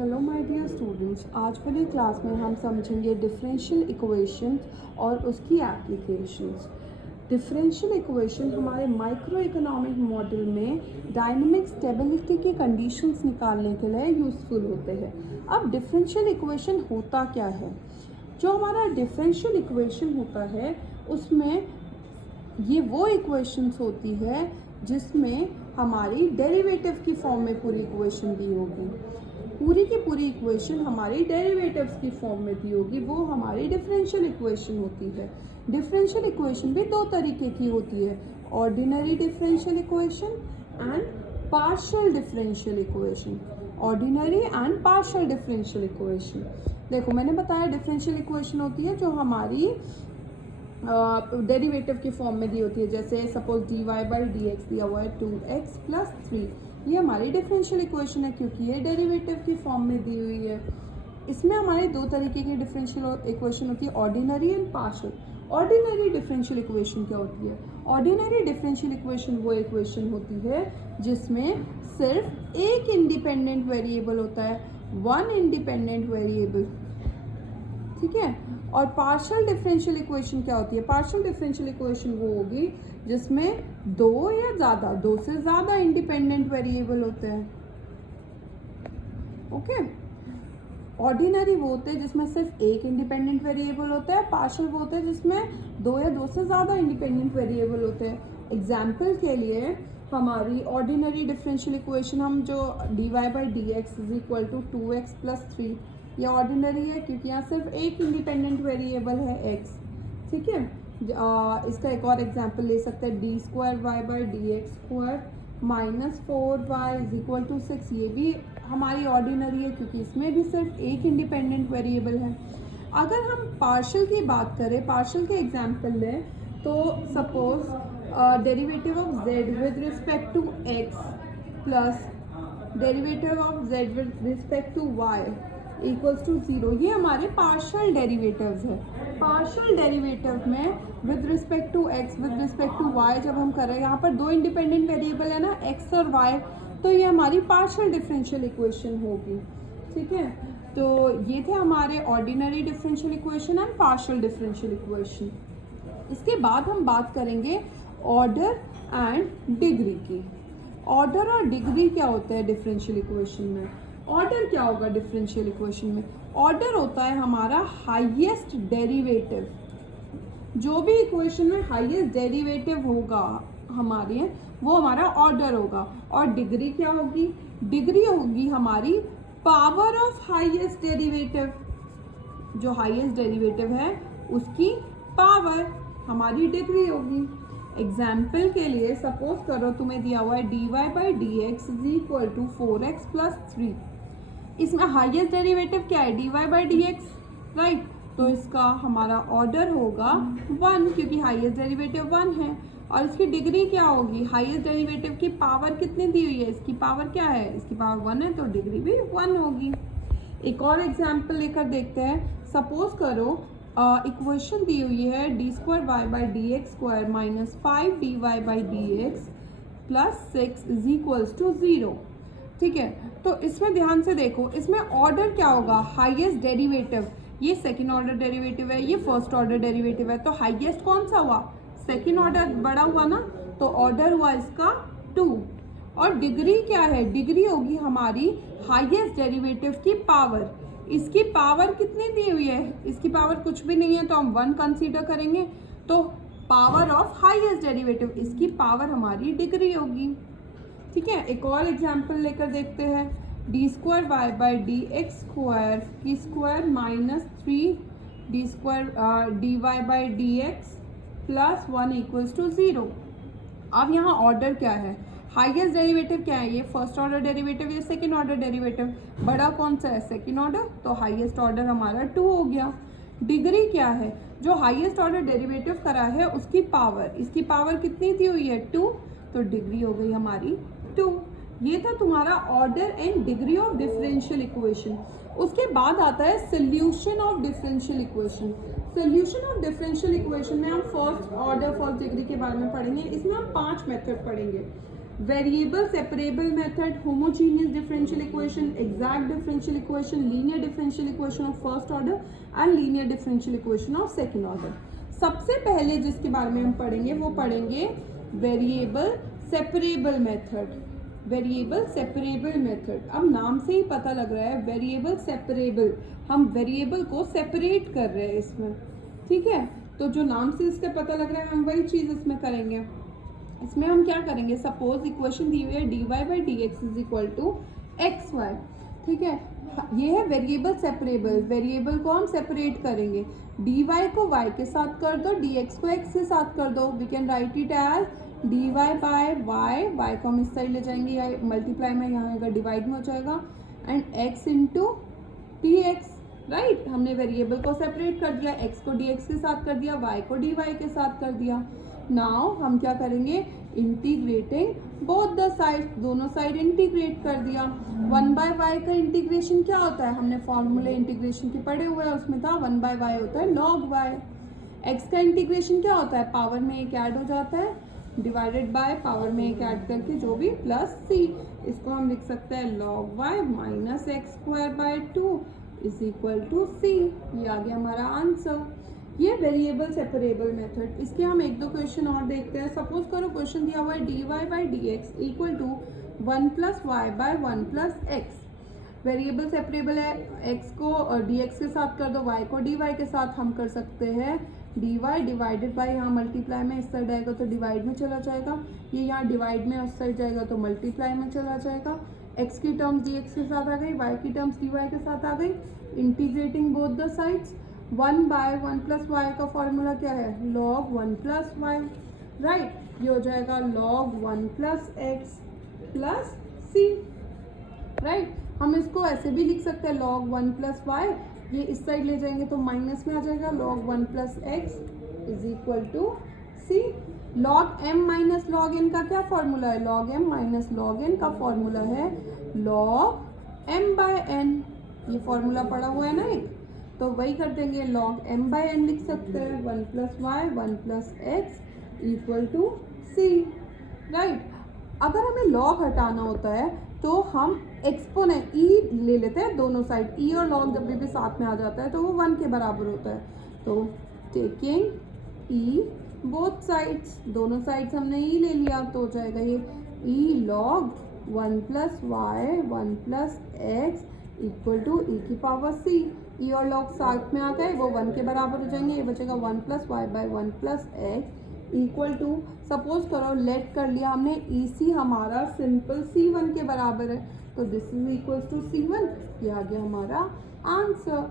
Hello my dear students, आज वाली class में हम समझेंगे डिफरेंशियल इक्वेशंस और उसकी एप्लीकेशंस। डिफरेंशियल इक्वेशन हमारे माइक्रो इकोनॉमिक मॉडल में डायनेमिक स्टेबिलिटी की कंडीशंस निकालने के लिए यूज़फुल होते हैं। अब डिफरेंशियल इक्वेशन होता क्या है? जो हमारा डिफरेंशियल इक्वेशन होता है उसमें ये वो इक्वेशंस होती है जिसमें हमारी डेरिवेटिव की फॉर्म में पूरी इक्वेशन दी होगी। पूरी की पूरी इक्वेशन हमारी डेरिवेटिव्स की फॉर्म में दी होगी, वो हमारी डिफरेंशियल इक्वेशन होती है। डिफरेंशियल इक्वेशन भी दो तरीके की होती है, ordinary differential equation and partial differential equation. Ordinary and partial differential equation, देखो मैंने बताया डिफरेंशियल इक्वेशन होती है जो हमारी डेरिवेटिव की फॉर्म में दी होती है। जैसे suppose dy by d x दिया हुआ है 2x प्लस 3, ये हमारी डिफरेंशियल इक्वेशन है क्योंकि ये डेरिवेटिव की फॉर्म में दी हुई है। इसमें हमारे दो तरीके की डिफरेंशियल इक्वेशन होती है, ordinary and partial. Ordinary differential equation क्या होती है? ऑर्डिनरी डिफरेंशियल इक्वेशन वो इक्वेशन होती है जिसमें सिर्फ एक इंडिपेंडेंट वेरिएबल होता है, वन इंडिपेंडेंट वेरिएबल, ठीक है। और पार्शियल डिफरेंशियल इक्वेशन क्या होती है? पार्शियल डिफरेंशियल इक्वेशन वो होगी जिसमें दो से ज़्यादा इंडिपेंडेंट वेरिएबल होते हैं। ओके, ऑर्डिनरी वो होते हैं जिसमें सिर्फ एक इंडिपेंडेंट वेरिएबल होता है, पार्शियल वो होते हैं जिसमें दो से ज़्यादा इंडिपेंडेंट वेरिएबल होते हैं। एग्जाम्पल के लिए हमारी ऑर्डिनरी डिफरेंशियल इक्वेशन हम जो dy by d x is equal to 2x plus 3, ये ऑर्डिनरी है क्योंकि यहाँ सिर्फ एक इंडिपेंडेंट वेरिएबल है x, ठीक है। इसका एक और एग्जांपल ले सकते हैं, d square y by d x square minus 4y is equal to 6, ये भी हमारी ऑर्डिनरी है क्योंकि इसमें भी सिर्फ एक इंडिपेंडेंट वेरिएबल है। अगर हम पार्शियल की बात करें, पार्शियल के एग्जांपल लें तो suppose derivative of z with respect to x plus derivative of z with respect to y equals to 0, ये हमारे पार्शियल डेरिवेटिव्स है। पार्शियल डेरिवेटिव में with respect to x with respect to y जब हम कर रहे हैं, यहाँ पर दो इंडिपेंडेंट वेरिएबल है ना, x और y, तो ये हमारी पार्शियल डिफरेंशियल इक्वेशन होगी, ठीक है। तो ये थे हमारे ordinary differential equation and partial differential equation. इसके बाद हम बात करेंगे ऑर्डर एंड डिग्री की। ऑर्डर और डिग्री क्या होता है डिफरेंशियल इक्वेशन में? ऑर्डर क्या होगा डिफरेंशियल इक्वेशन में? ऑर्डर होता है हमारा हाईएस्ट डेरिवेटिव, जो भी इक्वेशन में हाईएस्ट डेरिवेटिव होगा हमारे, वो हमारा ऑर्डर होगा। और डिग्री क्या होगी? डिग्री होगी हमारी पावर ऑफ हाईएस्ट डेरिवेटिव, जो हाईएस्ट डेरिवेटिव है उसकी पावर हमारी डिग्री होगी। एग्जाम्पल के लिए सपोज करो तुम्हें दिया हुआ है dy by d x is equal to 4x plus 3, इसमें हाईएस्ट डेरिवेटिव क्या है? dy by d x, right. तो इसका हमारा ऑर्डर होगा 1 क्योंकि हाईएस्ट डेरिवेटिव 1 है। और इसकी डिग्री क्या होगी? हाईएस्ट डेरिवेटिव की पावर कितनी दी हुई है? इसकी पावर क्या है? इसकी पावर 1 है, तो डिग्री भी 1 होगी। एक और एग्जाम्पल लेकर देखते हैं। सपोज करो इक्वेशन दी हुई है d square y by d x square minus 5 d y by d x plus 6 is equals to 0, ठीक है। तो इसमें ध्यान से देखो, इसमें ऑर्डर क्या होगा? हाईएस्ट डेरिवेटिव, ये सेकंड ऑर्डर डेरिवेटिव है, ये फर्स्ट ऑर्डर डेरिवेटिव है, तो हाईएस्ट कौन सा हुआ? सेकंड ऑर्डर बड़ा हुआ ना, तो ऑर्डर हुआ इसका 2। और डिग्री क्या है? डिग्री होगी हमारी हाईएस्ट डेरिवेटिव की पावर। इसकी पावर कितनी दी हुई है? इसकी पावर कुछ भी नहीं है तो हम 1 कंसीडर करेंगे, तो पावर ऑफ हाईएस्ट डेरिवेटिव, इसकी पावर हमारी डिग्री होगी, ठीक है। एक और एग्जांपल लेकर देखते हैं, d square y by d x square की square minus 3 d square d y by d x plus 1 equals to 0। अब यहाँ ऑर्डर क्या है? हाईएस्ट डेरिवेटिव क्या है? ये फर्स्ट ऑर्डर डेरिवेटिव, ये सेकंड ऑर्डर डेरिवेटिव, बड़ा कौन सा है? सेकंड ऑर्डर, तो हाईएस्ट ऑर्डर हमारा 2 हो गया। डिग्री क्या है? जो हाईएस्ट ऑर्डर डेरिवेटिव करा है उसकी पावर, इसकी पावर कितनी दी हुई है? 2, तो डिग्री हो गई हमारी 2। ये था तुम्हारा order and degree of differential equation. उसके बाद आता है solution of differential equation. Solution of differential equation में हम फर्स्ट ऑर्डर फर्स्ट डिग्री के बारे में पढ़ेंगे। इसमें हम 5 मेथड पढ़ेंगे। Variable separable method, homogeneous differential equation, exact differential equation, linear differential equation of first order and linear differential equation of second order. सबसे पहले जिसके बारे में हम पढ़ेंगे वो पढ़ेंगे variable separable method. Variable separable method, अब नाम से ही पता लग रहा है वेरिएबल सेपरेबल, हम वेरिएबल को सेपरेट कर रहे हैं इसमें, ठीक है। तो जो नाम से इसका पता लग रहा है हम वही चीज इसमें करेंगे। इसमें हम क्या करेंगे, सपोज इक्वेशन दी हुई है dy by d x is equal to x y, ठीक है। ये है वेरिएबल सेपरेबल, वेरिएबल को हम सेपरेट करेंगे, dy को y के साथ कर दो, dx को x के साथ कर दो। We can write it as dy by y को हम इस साइड ले जाएंगे, या मल्टीप्लाई में यहाँ आएगा डिवाइड में हो जाएगा, and x into dx, right. हमने वेरिएबल को सेपरेट कर दिया, x को dx के साथ कर दिया, y को dy के साथ कर दिया। नाउ हम क्या करेंगे, इंटीग्रेटिंग बोथ द साइड, दोनों साइड इंटीग्रेट कर दिया। 1 बाय वाई का इंटीग्रेशन क्या होता है, हमने फॉर्मूले इंटीग्रेशन के पढ़े हुए हैं, उसमें था 1 बाय वाई होता है log y। x का इंटीग्रेशन क्या होता है, पावर में एक ऐड हो जाता है, डिवाइडेड बाय पावर में एक ऐड करके जो भी प्लस c, इसको हम लिख सकते हैं log y minus x square by 2 is equal to c। ये आ गया हमारा आंसर। ये वेरिएबल सेपरेबल मेथड। इसके हम एक दो क्वेश्चन और देखते हैं। सपोज करो क्वेश्चन दिया हुआ है dy by d x equal to 1 plus y by 1 plus x. Variable separable है, x को dx के साथ कर दो, y को dy के साथ हम कर सकते हैं dy डिवाइडेड बाई, यहाँ मल्टीप्लाई में इस साइड आएगा तो डिवाइड में चला जाएगा, ये यहाँ डिवाइड में उस साइड जाएगा तो मल्टीप्लाई में चला जाएगा। x की टर्म्स dx के साथ आ गई, y की टर्म्स dy के साथ आ गई, integrating both the sides. 1 by 1 plus y का फॉर्मूला क्या है, log 1 प्लस वाई, राइट। ये हो जाएगा log 1 plus x plus c, right. हम इसको ऐसे भी लिख सकते हैं log 1 प्लस वाई, ये इस साइड ले जाएंगे तो माइनस में आ जाएगा, log 1 plus x is equal to c. log m minus log n का क्या फॉर्मूला है, log m minus log n का फॉर्मूला है log m बाय n, ये फॉर्मूला पड़ा हुआ है ना एक, तो वही कर देंगे, log m बाय n लिख सकते हैं, 1 plus y 1 plus x equal to c, right. अगर हमें log हटाना होता है तो हम एक्सपोनेंट e ले लेते हैं दोनों साइड, e और log जब भी साथ में आ जाता है तो वो 1 के बराबर होता है, तो टेकिंग e बोथ साइड्स, दोनों साइड्स हमने e ले लिया तो हो जाएगा ये e log 1 plus y 1 plus x equal to e की पावर c। e और log साथ में आ गए, वो 1 के बराबर हो जाएंगे, ये बचेगा 1 plus y by 1 plus x equal to, suppose करो लेट कर लिया हमने, ई सी हमारा सिंपल C1 के बराबर है, तो this is equal to C1, ये आ गया हमारा आंसर।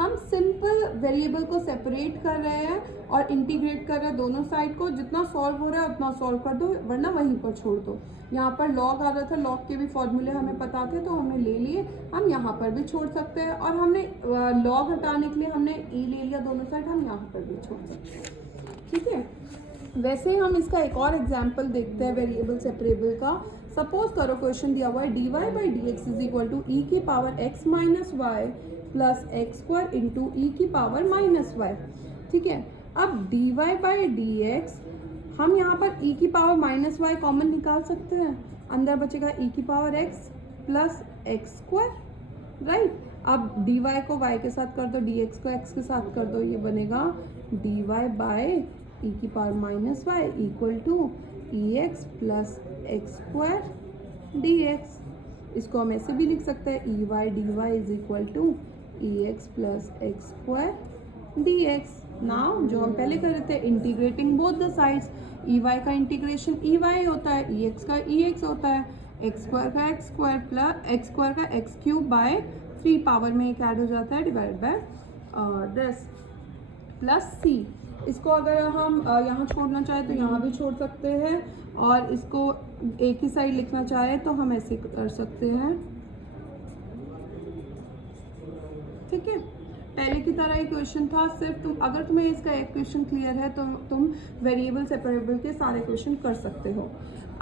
हम सिंपल वेरिएबल को सेपरेट कर रहे हैं और इंटीग्रेट कर रहे हैं दोनों साइड को, जितना सॉल्व हो रहा है उतना सॉल्व कर दो, वरना वहीं पर छोड़ दो। यहाँ पर log आ रहा था, log के भी फॉर्मूले हमें पता थे तो हमने ले लिए, हम यहाँ पर भी छोड़ सकते हैं, और हमने log हटाने के लिए हमने e ले लिया दोनों साइड, हम यहाँ पर भी छोड़ सकते हैं, ठीक है। वैसे हम इसका एक और एग्जाम्पल देखते हैं वेरिएबल सेपरेबल का। सपोज करो क्वेश्चन दिया हुआ है dy by d x is equal to e की power x minus y plus x square into e की पावर माइनस वाई, ठीक है। अब dy बाई डी एक्स, हम यहाँ पर e की पावर माइनस वाई कॉमन निकाल सकते हैं, अंदर बचेगा e की power x plus x square, right. अब dy को y के साथ कर दो, dx को x के साथ कर दो, ये बनेगा dy बाई e की power minus y equal to e x plus x square d x. इसको हम ऐसे भी लिख सकते हैं e y d y is equal to e x plus x square d x. Now जो हम पहले कर रहे थे, integrating both the sides, e y का इंटीग्रेशन ई वाई होता है, ई एक्स का ई एक्स होता है, एक्स स्क्वायर का x square plus x square का एक्स क्यूब बाय 3, पावर में एक ऐड हो जाता है, डिवाइड बाय 10 प्लस सी। इसको अगर हम यहाँ छोड़ना चाहे तो यहाँ भी छोड़ सकते हैं, और इसको एक ही साइड लिखना चाहे तो हम ऐसे कर सकते हैं, ठीक है। पहले की तरह ही क्वेश्चन था, सिर्फ अगर तुम्हें इसका एक क्वेश्चन क्लियर है तो तुम वेरिएबल सेपरेबल के सारे क्वेश्चन कर सकते हो।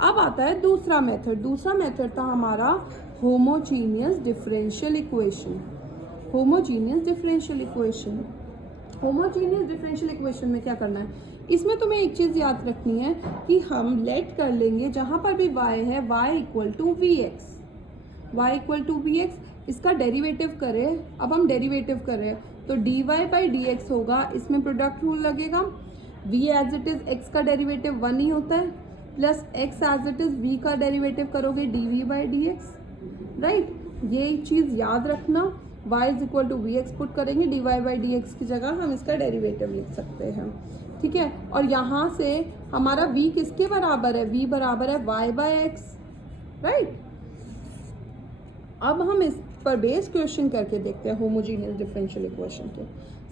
अब आता है दूसरा मेथड। दूसरा मेथड था हमारा homogeneous differential equation. Homogeneous differential equation, homogeneous differential equation में क्या करना है, इसमें तुम्हें एक चीज़ याद रखनी है कि हम लेट कर लेंगे जहाँ पर भी y है y equal to v x, y equal to v x, इसका डेरिवेटिव करें। अब हम डेरिवेटिव करें तो dy बाई डी एक्स होगा, इसमें प्रोडक्ट रूल लगेगा, v as it is x का डेरिवेटिव 1 ही होता है, plus x as it is v का डेरिवेटिव करोगे dv by d x, right. ये चीज़ याद रखना, y is equal to v x put करेंगे, dy बाई डी एक्स की जगह हम इसका डेरिवेटिव लिख सकते हैं, ठीक है। और यहाँ से हमारा v किसके बराबर है, v बराबर है y बाई एक्स, राइट। अब हम इस पर बेस क्वेश्चन करके देखते हैं होमोजीनियस डिफरेंशियल इक्वेशन के।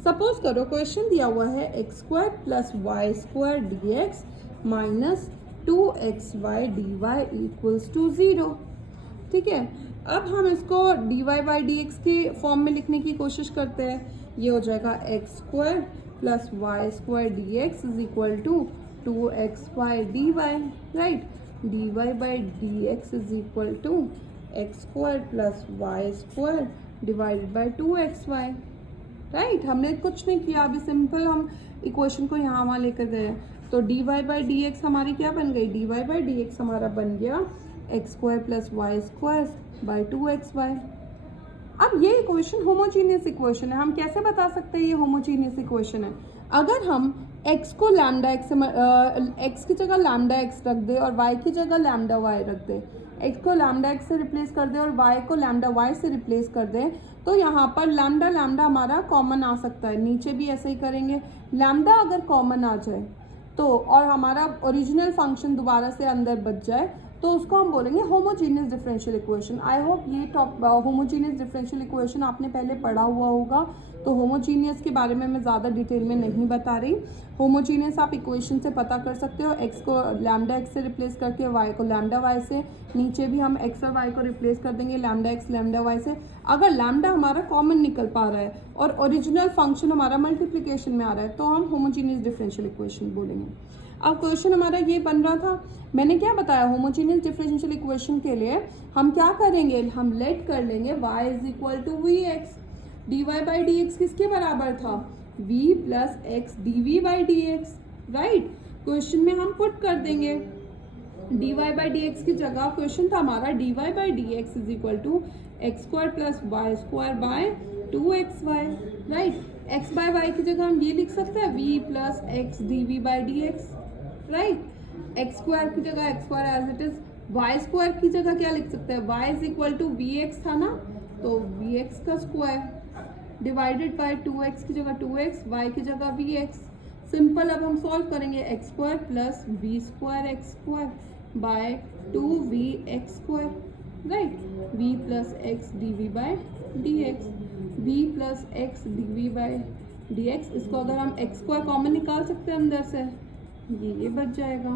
सपोज करो क्वेश्चन दिया हुआ है x square plus y square d x minus 2xy dy equals to 0, ठीक है। अब हम इसको dy बाई डी एक्स के फॉर्म में लिखने की कोशिश करते हैं। ये हो जाएगा x square plus y square d x is equal to 2xy dy, right. dy by d x is equal to x square plus y square divided by 2xy, right. हमने कुछ नहीं किया, अभी सिंपल हम इक्वेशन को यहाँ वहाँ लेकर गए। तो dy बाई डी एक्स हमारी क्या बन गई, dy बाई डी एक्स हमारा बन गया x square plus y square by 2xy। अब ये इक्वेशन होमोजीनियस इक्वेशन है। हम कैसे बता सकते हैं ये होमोजीनियस इक्वेशन है? अगर हम x को लैम्डा एक्स x की जगह लैम्डा एक्स रख दे और y की जगह लैम्डा y रख दे, x को लैम्डा एक्स से रिप्लेस कर दे और y को लैम्डा y से रिप्लेस कर दे, तो यहाँ पर लैम्डा लैम्डा हमारा कॉमन आ सकता है। नीचे भी ऐसे ही करेंगे, लैम्डा अगर कॉमन आ जाए तो और हमारा ओरिजिनल फंक्शन दोबारा से अंदर बच जाए तो उसको हम बोलेंगे homogeneous differential equation. I hope ये होमोजीनियस डिफरेंशियल इक्वेशन आपने पहले पढ़ा हुआ होगा, तो होमोजीनियस के बारे में मैं ज़्यादा डिटेल में नहीं बता रही। होमोजीनियस आप इक्वेशन से पता कर सकते हो, x को लैम्डा x से रिप्लेस करके y को लैम्डा y से, नीचे भी हम x और y को रिप्लेस कर देंगे लैम्डा x लैम्डा y से। अगर लैम्डा हमारा कॉमन निकल पा रहा है और ओरिजिनल फंक्शन हमारा मल्टीप्लिकेशन में आ रहा है तो हम होमोजीनियस डिफरेंशियल इक्वेशन बोलेंगे। अब क्वेश्चन हमारा ये बन रहा था, मैंने क्या बताया, होमोजीनियस डिफरेंशियल इक्वेशन के लिए हम क्या करेंगे, हम लेट कर लेंगे y is equal to v x, d y by d x किसके बराबर था, v plus x d v by d x, right. Question में हम पुट कर देंगे d y by d x की जगह, क्वेश्चन था हमारा d y by d x is equal to x square plus y square by 2xy, right. x by y की जगह हम ये लिख सकते हैं v plus x d v by d x, right. X square की जगह x square as it is, y square की जगह क्या लिख सकते हैं, y is equal to v x था ना, तो वी एक्स का स्क्वायर डिवाइडेड बाय 2x की जगह 2x, y की जगह vx। सिंपल, अब हम सॉल्व करेंगे x square plus v square x square by 2vx square, right. v plus x d v by d x, v plus x d v by d x, इसको अगर हम x square common निकाल सकते हैं अंदर से, ये बच जाएगा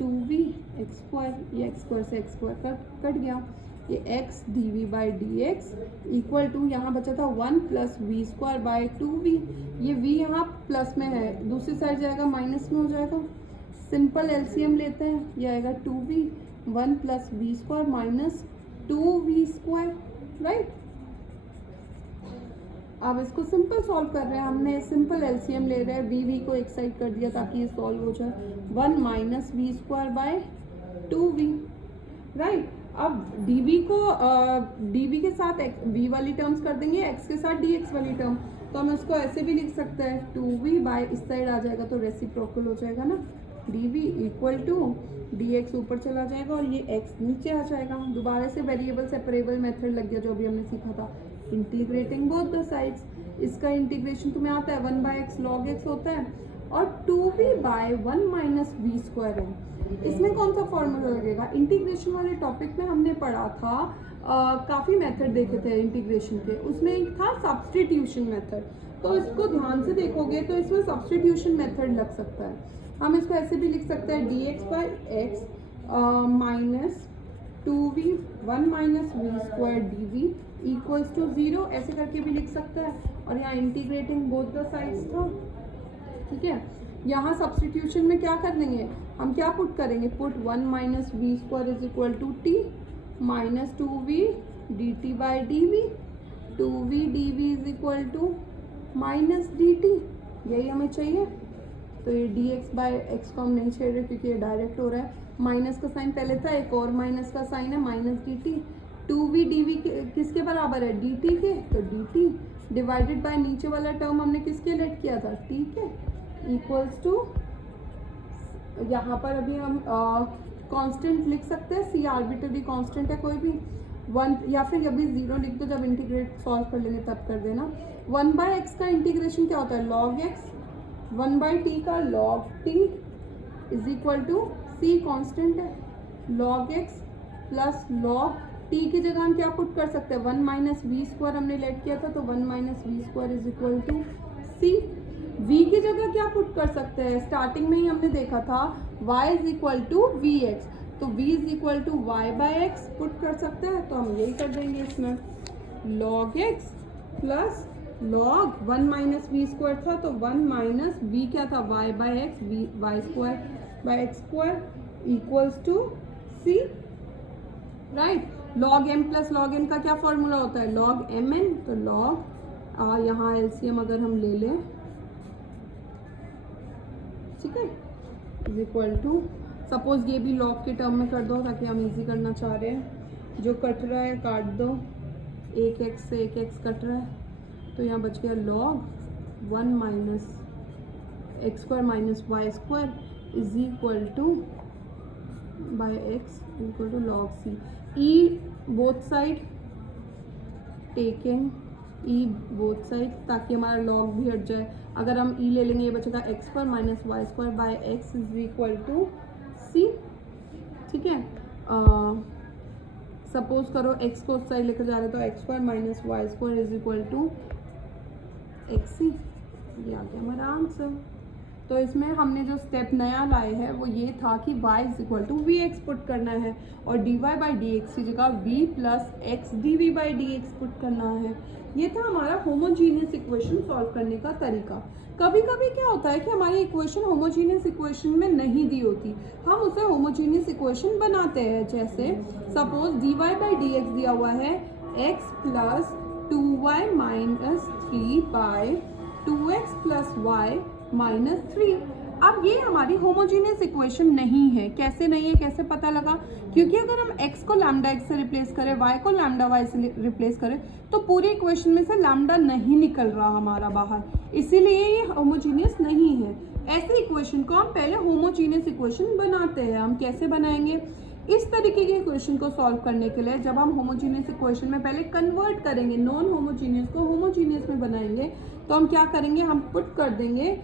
2vx स्क्वायर, ये एक्स स्क्वायर से एक्स स्क्वायर कट गया, ये x d v by d x equal to यहाँ बचा था 1 plus v square by 2v, ये v यहाँ प्लस में है, दूसरी साइड जाएगा माइनस में हो जाएगा। सिंपल एलसीएम लेते हैं, ये आएगा 2v 1 plus v square minus 2v square, right. अब इसको सिंपल सॉल्व कर रहे हैं, हमने सिंपल एलसीएम ले रहे हैं, v को एक साइड कर दिया ताकि ये सॉल्व हो जाए, 1 minus v square by 2v, right. अब dv को dv के साथ v वाली टर्म्स कर देंगे, x के साथ dx वाली टर्म, तो हम इसको ऐसे भी लिख सकते हैं 2v बाय इस साइड आ जाएगा तो रेसिप्रोकल हो जाएगा ना, dv इक्वल टू dx ऊपर चला जाएगा और ये x नीचे आ जाएगा। दोबारा से वेरिएबल सेपरेबल मेथड लग गया जो अभी हमने सीखा था, इंटीग्रेटिंग बोथ द साइड्स। इसका इंटीग्रेशन तुम्हें आता है 1 बाय एक्स लॉग एक्स होता है और 2v bye 1 minus v square है। इसमें कौन सा फॉर्मूला लगेगा, इंटीग्रेशन वाले टॉपिक में हमने पढ़ा था, काफ़ी मेथड देखे थे इंटीग्रेशन के, उसमें एक था सब्स्टिट्यूशन मेथड, तो इसको ध्यान से देखोगे तो इसमें सब्स्टिट्यूशन मेथड लग सकता है। हम इसको ऐसे भी लिख सकते हैं dx by x minus 2v 1 minus v square d v equals to 0, ऐसे करके भी लिख सकते हैं। और यहाँ इंटीग्रेटिंग बोथ द साइड्स था, ठीक है। यहाँ सब्स्टिट्यूशन में क्या कर देंगे, हम क्या पुट करेंगे, put 1 minus v square is equal to t minus 2v d t by d v, 2v d v is equal to minus d t, यही हमें चाहिए। तो ये dx बाय एक्स को हम नहीं छेड़ रहे क्योंकि ये डायरेक्ट हो रहा है। माइनस का साइन पहले था, एक और माइनस का साइन है, माइनस dt। 2v dv किसके बराबर है, dt के, तो dt डिवाइडेड बाय नीचे वाला टर्म हमने किसके लेट किया था, t के, इक्वल्स टू, यहाँ पर अभी हम कांस्टेंट लिख सकते हैं, c आर्बिट्ररी कांस्टेंट है कोई भी, 1 या फिर अभी 0 लिख दो, जब इंटीग्रेट सॉल्व कर लेंगे तब कर देना। 1/x का इंटीग्रेशन क्या होता है, log x, 1/t का log t is equal to c constant है, log x plus log t की जगह हम क्या पुट कर सकते हैं, 1 माइनस वी स्क्वायर हमने लेट किया था, तो 1 minus v square is equal to c। v की जगह क्या पुट कर सकते हैं, स्टार्टिंग में ही हमने देखा था y is equal to v x, तो v is equal to y by x put कर सकते हैं, तो हम यही कर देंगे इसमें, log x plus log 1 minus v square था, तो 1 माइनस वी क्या था, y by x, y square by x square equals to c, right. log m plus log n का क्या फॉर्मूला होता है, log mn, तो log यहाँ एलसीएम अगर हम ले लें, ठीक है, इज इक्वल टू, सपोज ये भी log के टर्म में कर दो ताकि हम इजी करना चाह रहे हैं, जो कट रहा है काट दो, एक x से एक x कट रहा है, तो यहाँ बच गया log 1 minus x square minus y square is equal to by x equal to log c, e both side taking e both side, ताकि हमारा log भी हट जाए, अगर हम e ले लेंगे ये बचेगा x square minus y square by x is equal to c, ठीक है। सपोज करो x को उस साइड लेकर जा रहे हैं, तो x square minus y square is equal to x c, ये आ गया हमारा आंसर। तो इसमें हमने जो स्टेप नया लाए है वो ये था कि y is equal to v x put करना है और dy बाई डी एक्स की जगह v plus x d v by d x put करना है। ये था हमारा होमोजीनियस इक्वेशन सॉल्व करने का तरीका। कभी कभी क्या होता है कि हमारी इक्वेशन होमोजीनियस इक्वेशन में नहीं दी होती, हम उसे होमोजीनियस इक्वेशन बनाते हैं। जैसे suppose dy by d x दिया हुआ है x plus 2y minus 3 by 2x plus y minus 3। अब ये हमारी होमोजीनियस इक्वेशन नहीं है। कैसे नहीं है, कैसे पता लगा, क्योंकि अगर हम x को लैम्डा x से रिप्लेस करें, y को लैम्डा y से रिप्लेस करें, तो पूरी इक्वेशन में से लैम्डा नहीं निकल रहा हमारा बाहर, इसीलिए ये होमोजीनियस नहीं है। ऐसे इक्वेशन को हम पहले होमोजीनियस इक्वेशन बनाते हैं। हम कैसे बनाएंगे, इस तरीके के इक्वेशन को सॉल्व करने के लिए जब हम होमोजीनियस इक्वेशन में पहले कन्वर्ट करेंगे, नॉन होमोजीनियस को होमोजीनियस में बनाएंगे, तो हम क्या करेंगे, हम पुट कर देंगे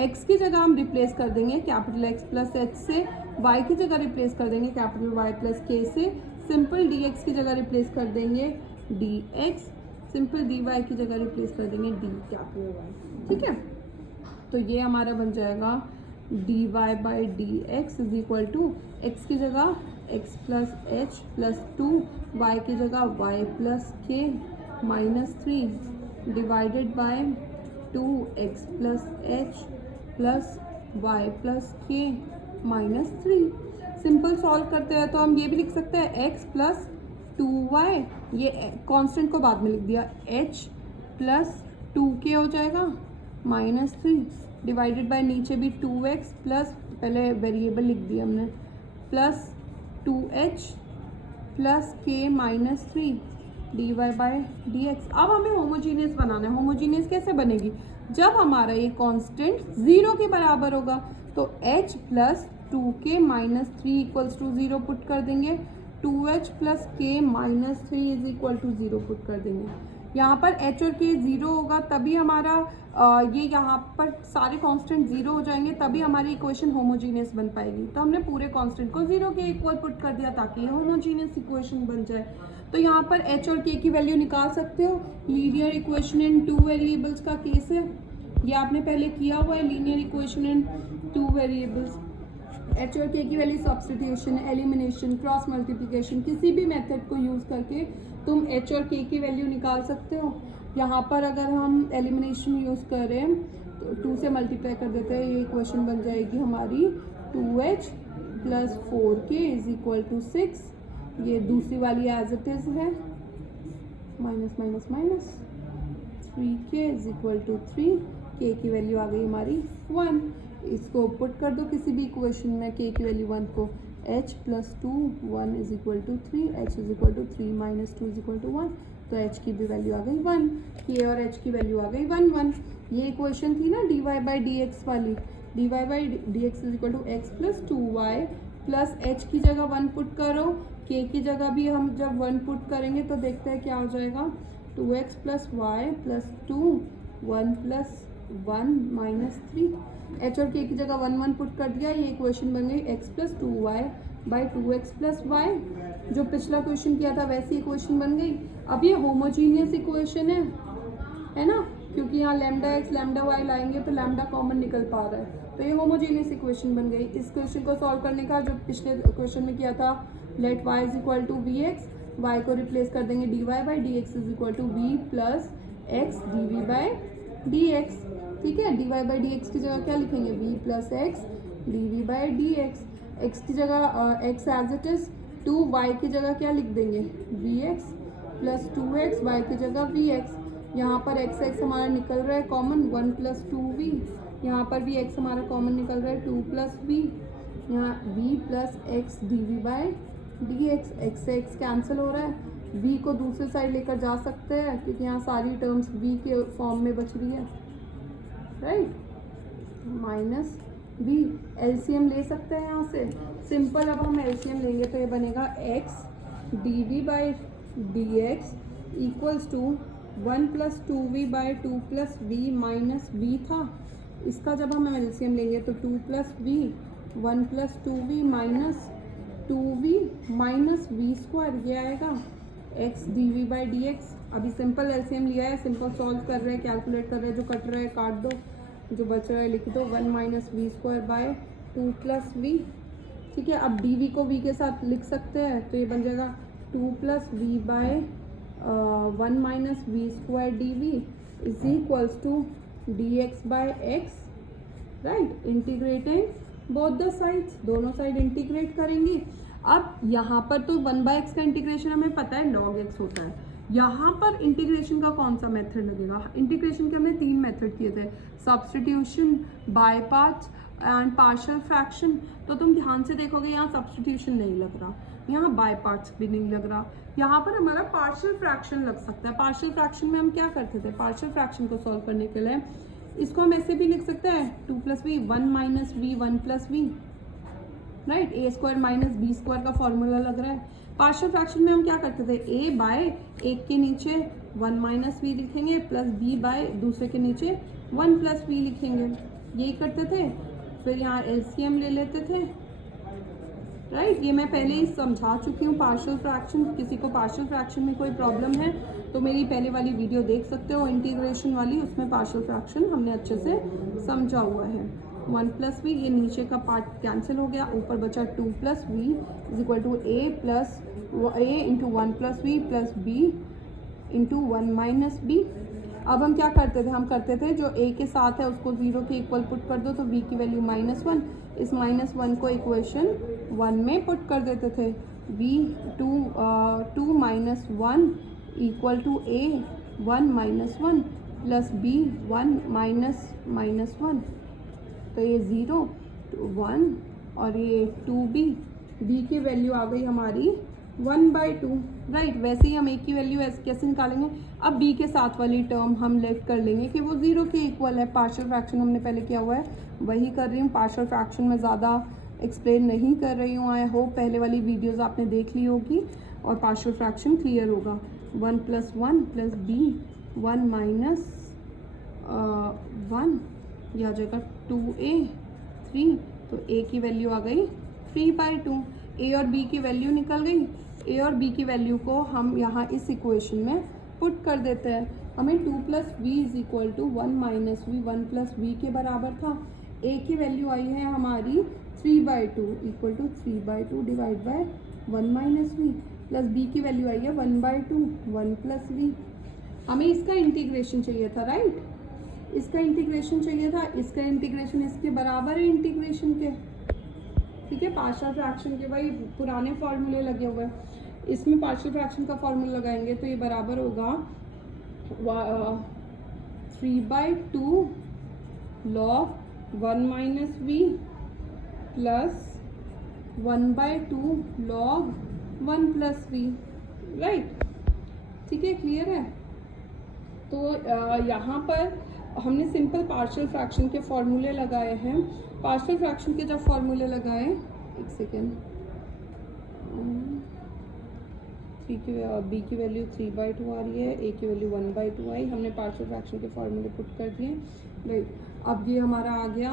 x की जगह हम रिप्लेस कर देंगे कैपिटल X प्लस h से, y की जगह रिप्लेस कर देंगे कैपिटल Y प्लस k से, सिंपल dx की जगह रिप्लेस कर देंगे dx, सिंपल dy की जगह रिप्लेस कर देंगे d कैपिटल Y, ठीक है। तो ये हमारा बन जाएगा dy by d x is equal to x की जगह x plus h plus 2, y की जगह y plus k minus 3 divided by 2x plus h plus y plus k minus 3। Simple solve करते हैं तो हम ये भी लिख सकते हैं x प्लस 2y, ये कांस्टेंट को बाद में लिख दिया, h प्लस 2k हो जाएगा माइनस 3 डिवाइडेड बाय नीचे भी 2x प्लस, पहले वेरिएबल लिख दिया हमने, plus 2h plus k minus 3 dy by d x. अब हमें होमोजीनियस बनाना है। होमोजीनियस कैसे बनेगी, जब हमारा ये कांस्टेंट 0 के बराबर होगा, तो h plus 2k minus 3 equals to 0 put कर देंगे, 2h plus k minus 3 is equal to 0 put कर देंगे। यहाँ पर h और k 0 होगा, तभी हमारा ये यहाँ पर सारे कांस्टेंट 0 हो जाएंगे, तभी हमारी इक्वेशन होमोजीनियस बन पाएगी। तो हमने पूरे कांस्टेंट को 0 के इक्वल पुट कर दिया ताकि ये होमोजीनियस इक्वेशन बन जाए। तो यहाँ पर h और k की वैल्यू निकाल सकते हो। लीनियर इक्वेशन इन 2 वेरिएबल्स का केस है, ये आपने पहले किया हुआ है, linear equation in 2 variables. h और k की value substitution, elimination, cross multiplication, किसी भी मेथड को यूज़ करके तुम h और k की वैल्यू निकाल सकते हो। यहाँ पर अगर हम एलिमिनेशन यूज़ करें तो 2 से मल्टीप्लाई कर देते हैं, ये इक्वेशन बन जाएगी हमारी 2h plus 4k is equal to 6। ये दूसरी वाली एज इट इज है, minus minus minus 3k is equal to 3, k की वैल्यू आ गई हमारी 1। इसको पुट कर दो किसी भी इक्वेशन में, k की वैल्यू 1 को, h plus 2 1 is equal to 3, h is equal to 3 minus 2 is equal to 1, तो h की भी वैल्यू आ गई 1, k और h की वैल्यू आ गई 1 1। ये इक्वेशन थी ना dy बाई डी एक्स वाली, dy by d x is equal to x plus 2y plus h की जगह 1 पुट करो, k की जगह भी हम जब 1 पुट करेंगे तो देखते हैं क्या हो जाएगा, 2x plus y plus 2 1 plus 1 minus 3, h और k की जगह 1 1 पुट कर दिया, ये इक्वेशन बन गई x plus 2y by 2x plus y, जो पिछला क्वेश्चन किया था वैसी इक्वेशन बन गई। अब ये होमोजीनियस इक्वेशन है ना, क्योंकि यहाँ लैम्डा एक्स लैम्डा वाई लाएंगे तो लैम्डा कॉमन निकल पा रहा है, तो ये होमोजीनियस इक्वेशन बन गई। इस क्वेश्चन को सॉल्व करने का जो पिछले क्वेश्चन में किया था, let y is equal to v x, y को रिप्लेस कर देंगे dy by d x is equal to v plus x d v by d x, ठीक है। dy बाई डी एक्स की जगह क्या लिखेंगे, v plus x d v by d x, x की जगह x as it is, 2y की जगह क्या लिख देंगे, we x plus 2x, Y की जगह वी एक्स, यहाँ पर एक्स एक्स हमारा निकल रहा है कॉमन 1 प्लस 2v, यहाँ पर भी x हमारा कॉमन निकल रहा है 2 प्लस v, यहाँ v plus x d v by d x, x से एक्स कैंसिल हो रहा है, v को दूसरी साइड लेकर जा सकते हैं क्योंकि यहाँ सारी टर्म्स v के फॉर्म में बच रही है, राइट, माइनस v, एलसीएम ले सकते हैं यहाँ से, सिंपल। अब हम एलसीएम लेंगे तो ये बनेगा x d v by d x equals to 1 plus 2v by 2 plus v minus v था, इसका जब हम एलसीएम लेंगे तो 2 plus v 1 plus 2v minus 2v minus v square, ये आएगा x d v by d x. अभी simple LCM लिया है, सिंपल सॉल्व कर रहे हैं, कैलकुलेट कर रहे हैं, जो कट रहा है काट दो, जो बच रहा है लिख दो, 1 minus v square by 2 plus v, ठीक है। अब डी वी को v के साथ लिख सकते हैं तो ये बन जाएगा 2 plus v by 1 minus v square d v is equals to d x by x, right, integrating both the sides, दोनों साइड इंटीग्रेट करेंगी। अब यहाँ पर तो 1 बाय एक्स का इंटीग्रेशन हमें पता है log x होता है, यहाँ पर इंटीग्रेशन का कौन सा मेथड लगेगा, इंटीग्रेशन के हमने 3 मेथड किए थे, substitution, by parts and partial fraction. तो तुम ध्यान से देखोगे यहाँ सब्स्टिट्यूशन नहीं लग रहा, यहाँ बाय पार्ट्स भी नहीं लग रहा, यहाँ पर हमारा पार्शियल फ्रैक्शन लग सकता है। पार्शियल फ्रैक्शन में हम क्या करते थे, पार्शियल फ्रैक्शन को सॉल्व करने के लिए इसको हम ऐसे भी लिख सकते हैं 2 plus v 1 minus v 1 plus v, right, a square minus b square का फॉर्मूला लग रहा है। पार्शियल फ्रैक्शन में हम क्या करते थे, ए बाय एक के नीचे 1 माइनस वी लिखेंगे प्लस बी बाय दूसरे के नीचे 1 प्लस वी लिखेंगे, यही करते थे। फिर यहाँ एलसीएम ले लेते थे, राइट, ये मैं पहले ही समझा चुकी हूँ पार्शियल फ्रैक्शन। किसी को पार्शियल फ्रैक्शन में कोई प्रॉब्लम है तो मेरी पहले वाली वीडियो देख सकते हो, इंटीग्रेशन वाली, उसमें पार्शियल फ्रैक्शन हमने अच्छे से समझा हुआ है। 1 प्लस वी, ये नीचे का पार्ट कैंसिल हो गया, ऊपर बचा 2 plus v is equal to a plus a into 1 plus v plus b into 1 minus b. अब हम क्या करते थे, हम करते थे जो a के साथ है उसको 0 के इक्वल पुट कर दो तो v की वैल्यू -1, इस -1 को इक्वेशन 1 में पुट कर देते थे, v 2 minus 1 equal to a 1 minus 1 plus b 1 minus 1, तो ये 0 1 और ये 2b, b की वैल्यू आ गई हमारी 1/2, राइट। वैसे ही हम a की वैल्यू कैसे निकालेंगे, अब b के साथ वाली टर्म हम लेफ्ट कर लेंगे कि वो 0 के इक्वल है। पार्शियल फ्रैक्शन हमने पहले किया हुआ है, वही कर रही हूँ, पार्शियल फ्रैक्शन में ज़्यादा एक्सप्लेन नहीं कर रही हूँ। आई होप पहले वाली वीडियोज़ आपने देख ली होगी और पार्शियल फ्रैक्शन क्लियर होगा। 1 प्लस 1 प्लस b 1 माइनस 1, यह आ जाएगा 2a 3, तो a की वैल्यू आ गई 3/2, a और b की वैल्यू निकल गई। a और b की वैल्यू को हम यहाँ इस इक्वेशन में पुट कर देते हैं, हमें 2 plus v is equal to 1 minus v 1 plus v के बराबर था। a की वैल्यू आई है हमारी 3/2 equal to 3/2 divide by 1 minus v, plus b की वैल्यू आई है 1/2 1 प्लस वी। हमें इसका इंटीग्रेशन चाहिए था, राइट, इसका इंटीग्रेशन चाहिए था, इसका इंटीग्रेशन इसके बराबर है इंटीग्रेशन के, ठीक है। पार्शियल फ्रैक्शन के भाई पुराने फॉर्मूले लगे हुए हैं, इसमें पार्शियल फ्रैक्शन का फॉर्मूला लगाएंगे तो ये बराबर होगा 3/2 log 1 minus v plus 1/2 log 1 plus v, right. ठीक है, क्लियर है। तो यहाँ पर हमने सिंपल पार्शियल फ्रैक्शन के फॉर्मूले लगाए हैं। पार्शियल फ्रैक्शन के जब फॉर्मूले लगाए, एक सेकेंड, बी की वैल्यू 3/2 आ रही है, ए की वैल्यू 1/2 आई, हमने पार्शियल फ्रैक्शन के फॉर्मूले पुट कर दिए, राइट। अब ये हमारा आ गया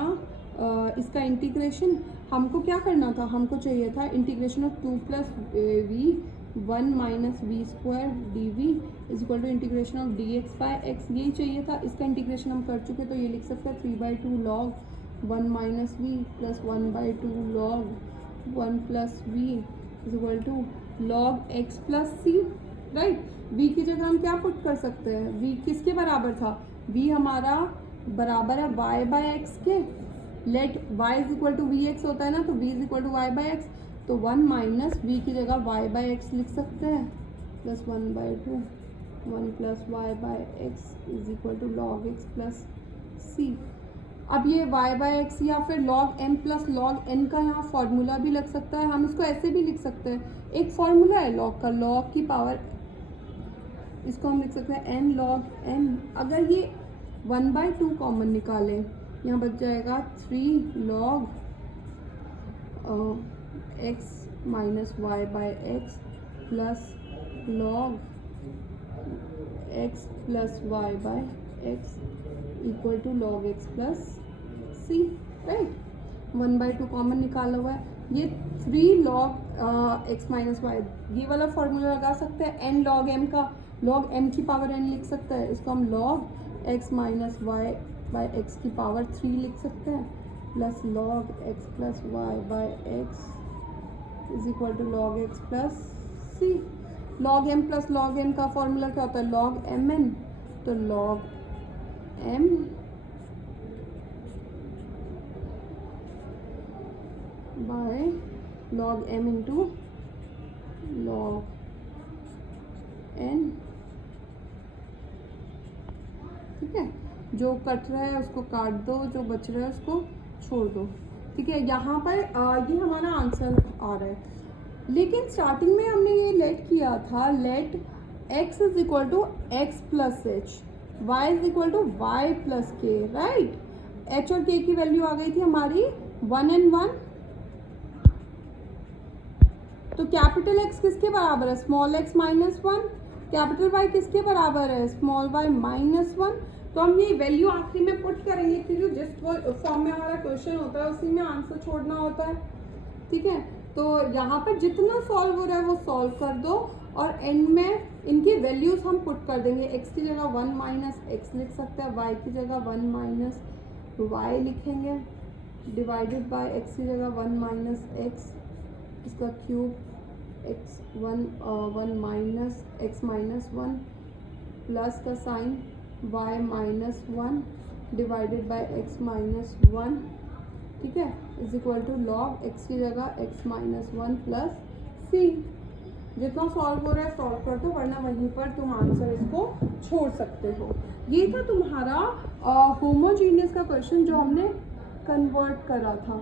इसका इंटीग्रेशन। हमको क्या करना था, हमको चाहिए था integration of 2 plus v 1 minus v square d v is equal to integration of d x by x, यही चाहिए था। इसका इंटीग्रेशन हम कर चुके, तो ये लिख सकते हैं 3/2 log 1 minus v plus 1/2 log 1 plus v is equal to log x plus c, right. v की जगह हम क्या पुट कर सकते हैं, v किसके बराबर था, v हमारा बराबर है y बाय एक्स के। Let y is equal to v x होता है ना, तो v is equal to y by x, तो 1 माइनस v की जगह y बाई एक्स लिख सकते हैं plus 1/2 1 plus y by x is equal to log x plus c. अब ये y बाई एक्स या फिर log m plus log n का यहाँ फॉर्मूला भी लग सकता है। हम इसको ऐसे भी लिख सकते हैं, एक फॉर्मूला है log का, log की पावर, इसको हम लिख सकते हैं n log m। अगर ये 1/2 कॉमन निकालें, यहाँ बच जाएगा 3 log x minus y by x plus log x plus y by x equal to log x plus c, right. 1/2 common निकाला हुआ है, ये 3 log x माइनस वाई, ये वाला फॉर्मूला लगा सकते हैं। n log m का, log m की पावर n लिख सकते हैं, इसको हम log x minus y by x की पावर 3 लिख सकते हैं, plus log x plus y by x is equal to log x plus c. log m plus log n का फॉर्मूला क्या होता है, log mn, तो log m by log m into log n, ठीक है। जो कट रहा है उसको काट दो, जो बच रहा है उसको छोड़ दो, ठीक है। यहाँ पर ये हमारा आंसर आ रहा है। लेकिन स्टार्टिंग में हमने ये लेट किया था, let x is equal to x plus h, y is equal to y plus k, right. h और k की वैल्यू आ गई थी हमारी 1 and 1, तो कैपिटल X किसके बराबर है, small x minus 1, capital Y किसके बराबर है, स्मॉल y माइनस 1। तो हम ये वैल्यू आखिरी में पुट करेंगे, क्योंकि जिस फॉर्म में हमारा क्वेश्चन होता है उसी में आंसर छोड़ना होता है, ठीक है। तो यहाँ पर जितना सॉल्व हो रहा है वो सॉल्व कर दो, और एंड में इनकी वैल्यूज हम पुट कर देंगे। x की जगह 1 माइनस एक्स लिख सकते हैं, y की जगह 1 माइनस वाई लिखेंगे, डिवाइडेड बाय x की जगह 1 माइनस एक्स, इसका cube, x 1 minus x minus 1 plus का sine y minus 1 divided by x minus 1, ठीक है, is equal to log x की जगह x माइनस 1 प्लस सी। जितना सॉल्व हो रहा है सॉल्व कर दो, वरना वहीं पर तुम आंसर इसको छोड़ सकते हो। ये था तुम्हारा होमोजीनियस का क्वेश्चन जो हमने कन्वर्ट करा था।